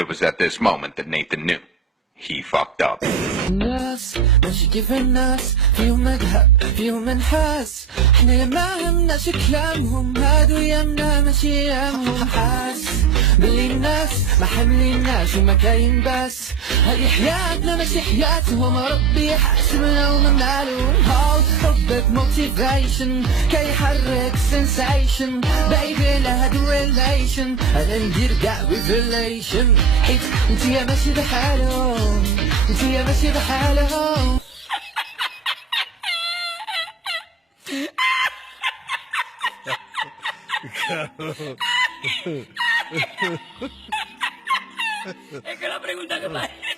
It was at this moment that Nathan knew. He fucked up. الناس ماشي كيف الناس، فيهم مذهب فيهم منحاس، احنا ما همناش كلامهم، هادو يمنا ماشي يامهم. حاس باللي الناس ما حمليناش وما كاين باس، هذه حياتنا ماشي حياتهم، ربي يحاسبنا وما مالهم. هاو حبك موتيفيشن كيحرك سنسيشن، بايبي لهادو ريليشن، انا ندير كاع ريفيليشن، حيت نتيا ماشي بحالهم، نتيا ماشي بحالهم. Es que la pregunta que pasa.